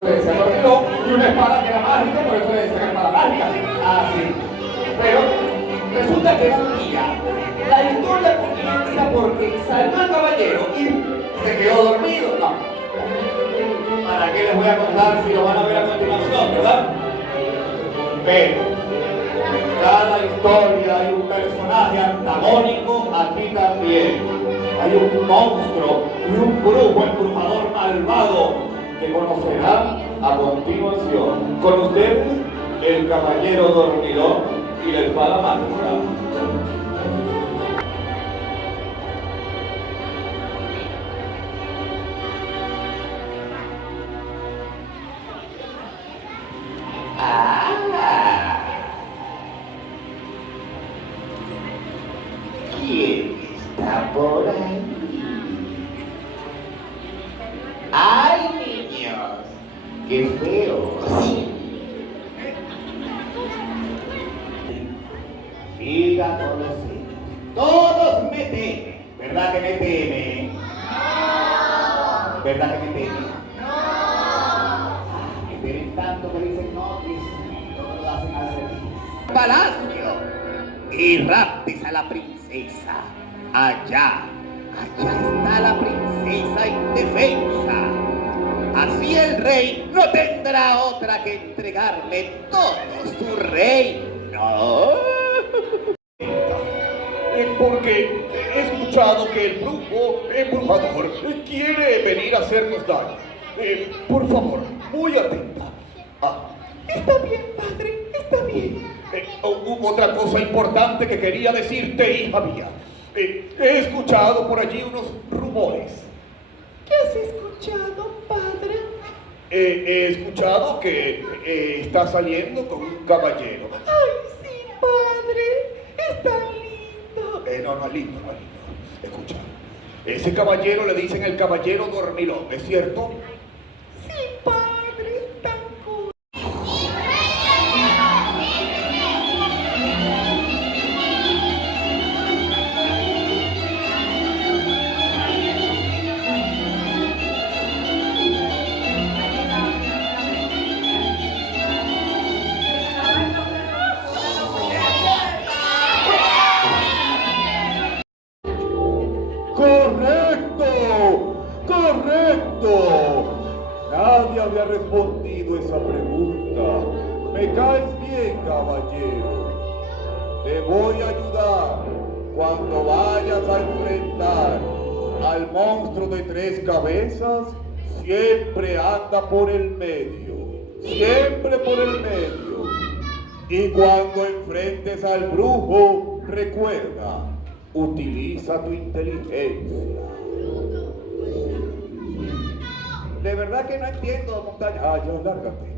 Le decían dormilón, y una espada que era mágica, por eso le decían espada mágica. Así. Pero resulta que un día la historia comienza porque salió el caballero y se quedó dormido. No. ¿Para qué les voy a contar si lo van a ver a continuación, verdad? Pero en cada historia hay un personaje antagónico, aquí también. Hay un monstruo y un brujo embrujador malvado que conocerán a continuación. Con ustedes, el caballero dormilón y la espada mágica. ¿Quién está por ahí? ¡Ay, niños! ¡Qué feos! Diga todos ellos. Todos me temen. ¿Verdad que me temen? No. ¿Verdad que me temen? No. Me temen tanto que dicen no, que no lo hacen a la religión. Palacio y raptes a la princesa. Allá está la princesa indefensa. Así el rey no tendrá otra que entregarle todo su reino. Porque he escuchado que el brujo embrujador quiere venir a hacernos daño. Por favor, muy atenta. Está bien, padre, está bien. Hubo otra cosa importante que quería decirte, hija mía. He escuchado por allí unos rumores. ¿Qué has escuchado, padre? He escuchado que está saliendo con un caballero. ¡Ay, sí, padre! ¡Es tan lindo! No es lindo, no es lindo. Escucha, ese caballero le dicen el caballero dormilón, ¿es cierto? Sí, padre, es tan cool. ¡Correcto! ¡Correcto! Nadie había respondido esa pregunta. Me caes bien, caballero. Te voy a ayudar cuando vayas a enfrentar al monstruo de 3 cabezas. Siempre anda por el medio. Siempre por el medio. Y cuando enfrentes al brujo, recuerda, utiliza tu inteligencia. De verdad que no entiendo, montaña. Ya, lárgate.